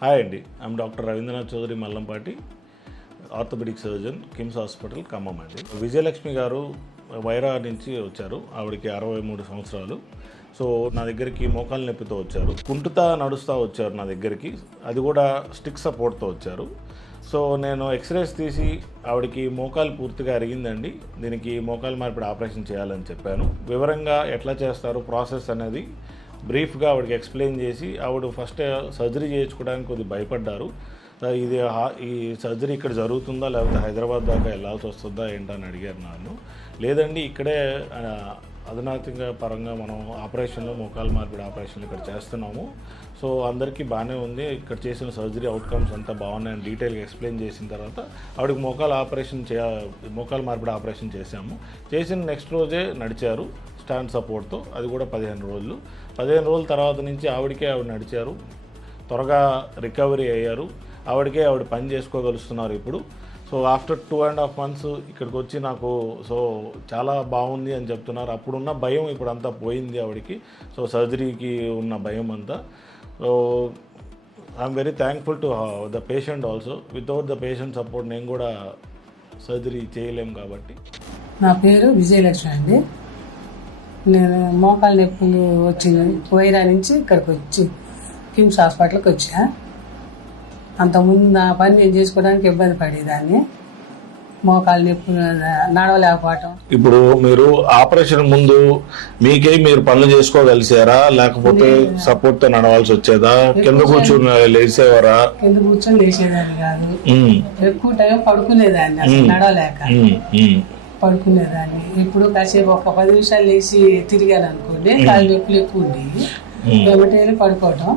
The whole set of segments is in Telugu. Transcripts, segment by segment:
హాయ్ అండి, I'm doctor Ravindranath Chowdary Mallampati, orthopaedic surgeon, KIMS hospital Khammam అండి. విజయలక్ష్మి గారు వైరా నుంచి వచ్చారు. ఆవిడకి 63 సంవత్సరాలు. సో నా దగ్గరికి మోకాలు నొప్పితో వచ్చారు. కుంటుతా నడుస్తూ వచ్చారు నా దగ్గరికి, అది కూడా స్టిక్ సపోర్ట్తో వచ్చారు. సో నేను ఎక్స్రేస్ తీసి ఆవిడకి మోకాలు పూర్తిగా అరిగిందండి, దీనికి మోకాలు మార్పిడి ఆపరేషన్ చేయాలని చెప్పాను. వివరంగా ఎట్లా చేస్తారు ప్రాసెస్ అనేది బ్రీఫ్గా ఆవిడకి ఎక్స్ప్లెయిన్ చేసి, ఆవిడ ఫస్ట్ సర్జరీ చేయించుకోవడానికి కొద్దిగా భయపడ్డారు. ఈ సర్జరీ ఇక్కడ జరుగుతుందా లేకపోతే హైదరాబాద్ దాకా వెళ్ళాల్సి వస్తుందా ఏంటని అడిగారు నన్ను. లేదండి, ఇక్కడే అధునాతన పరంగా మనం ఆపరేషన్లో మోకాలు మార్పిడి ఆపరేషన్లు ఇక్కడ చేస్తున్నాము. సో అందరికీ బాగానే ఉంది, ఇక్కడ చేసిన సర్జరీ అవుట్కమ్స్ అంతా బాగున్నాయని డీటెయిల్గా ఎక్స్ప్లెయిన్ చేసిన తర్వాత ఆవిడకి మోకాలు మార్పిడి ఆపరేషన్ చేశాము. చేసిన నెక్స్ట్ రోజే నడిచారు స్టాండ్ సపోర్ట్తో, అది కూడా 15 రోజులు. 15 రోజుల తర్వాత నుంచి ఆవిడ నడిచారు, త్వరగా రికవరీ అయ్యారు. ఆవిడ పని చేసుకోగలుస్తున్నారు ఇప్పుడు. సో ఆఫ్టర్ 2.5 months ఇక్కడికి వచ్చి నాకు చాలా బాగుంది అని చెప్తున్నారు. అప్పుడున్న భయం ఇప్పుడు అంతా పోయింది ఆవిడకి. సో సర్జరీకి ఉన్న భయం అంతా. So I'm very thankful to the patient also. Without the patient support నేను కూడా సర్జరీ చేయలేము కాబట్టి. నా పేరు విజయలక్ష్మి అండి. నేను మోకాలు నొప్పులు వచ్చింది వైరా నుంచి ఇక్కడికి వచ్చి కిమ్స్ హాస్పిటల్కి వచ్చా. అంతకుముందు నా పని నేను చేసుకోవడానికి ఇబ్బంది పడేదాన్ని, మోకాలు నొప్పి, నడవలేకపోవటం. ఇప్పుడు మీరు ఆపరేషన్ ముందు మీరు పనులు చేసుకోగలిసారా లేకపోతే సపోర్ట్ తో నడవాల్సి వచ్చేదా? కింద కూర్చొని లేసేవారా? కింద కూర్చొని లేచేదాన్ని కాదు, ఎక్కువ టైం పడుకునేదాన్ని, అసలు నడవలేక పడుకునేదాన్ని. ఇప్పుడు కాసేపు ఒక 10 నిమిషాలు లేచి తిరిగాను అనుకోండి, కాళ్ళు నొప్పులు ఎక్కువ ఉండేవి, వెంటనే పడుకోవటం.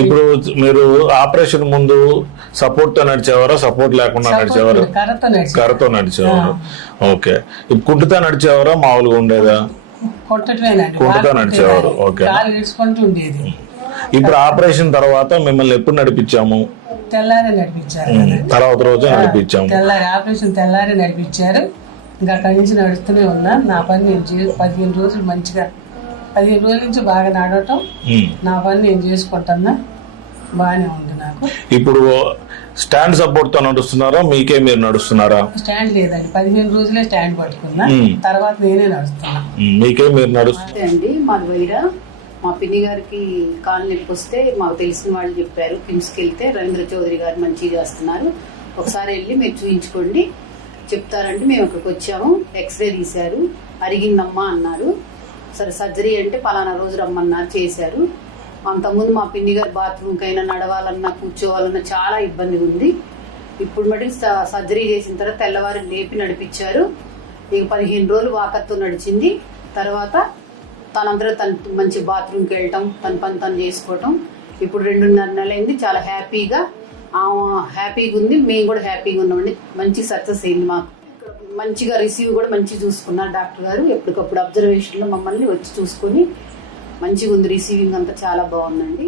ఇప్పుడు మీరు ఆపరేషన్ ముందు సపోర్ట్ తో నడిచేవారా సపోర్ట్ లేకుండా నడిచేవారా? కర్రతో నడిచేవారు. ఓకే. ఇప్పుడు కుంటుతా నడిచేవారా మామూలుగా ఉండేదా? కుంటుతా నడిచేవారు. ఓకే. ఉండేది. ఇప్పుడు ఆపరేషన్ తర్వాత మిమ్మల్ని ఎప్పుడు నడిపించాము? తెల్లారే నడిపించారు. తర్వాత రోజు నడిపించాము. ఆపరేషన్ తెల్లారే నడిపించారు. ఇంకా అక్కడి నుంచి నడుస్తూనే ఉన్నా. నా పని నేను 15 రోజులు మంచిగా, 15 రోజుల నుంచి బాగా నడవటం, నా పని నేను చేసుకుంటున్నా, బాగానే ఉంది నాకు. ఇప్పుడు స్టాండ్ సపోర్ట్ తో నడుస్తున్నారా మీరు నడుస్తున్నారా? స్టాండ్ లేదండి, 15 రోజులే స్టాండ్ పట్టుకున్నా, తర్వాత నేనే నడుస్తున్నా. మీరు నడుస్తున్నా అండి. మాది వైరా. మా పిన్ని గారికి కాలు నొప్పి వస్తే మాకు తెలిసిన వాళ్ళు చెప్పారు, కిమ్స్కి వెళ్తే రవీంద్ర చౌదరి గారు మంచిగా చేస్తున్నారు, ఒకసారి వెళ్ళి మీరు చూయించుకోండి చెప్తారంటే మేము అక్కడికి వచ్చాము. ఎక్స్రే తీశారు, అరిగిందమ్మా అన్నారు. సరే సర్జరీ అంటే పలానా రోజు రమ్మన్నారు, చేశారు. అంతకుముందు మా పిన్ని గారు బాత్రూమ్కి అయినా నడవాలన్నా కూర్చోవాలన్నా చాలా ఇబ్బంది ఉంది. ఇప్పుడు మటుకు సర్జరీ చేసిన తర్వాత తెల్లవారు లేపి నడిపించారు. ఇక 15 రోజులు వాకర్తో నడిచింది. తర్వాత తనందరూ తను మంచి బాత్రూమ్కి వెళ్ళటం, తన పని తను చేసుకోవటం. ఇప్పుడు 2.5 నెలలైంది. చాలా హ్యాపీగా ఉంది, మేము కూడా హ్యాపీగా ఉన్నామండి. మంచి సక్సెస్ అయింది మాకు. మంచిగా రిసీవ్ కూడా మంచిగా చూసుకున్నారు డాక్టర్ గారు. ఎప్పటికప్పుడు అబ్జర్వేషన్లో మమ్మల్ని వచ్చి చూసుకొని మంచిగా ఉంది. రిసీవింగ్ అంతా చాలా బాగుందండి.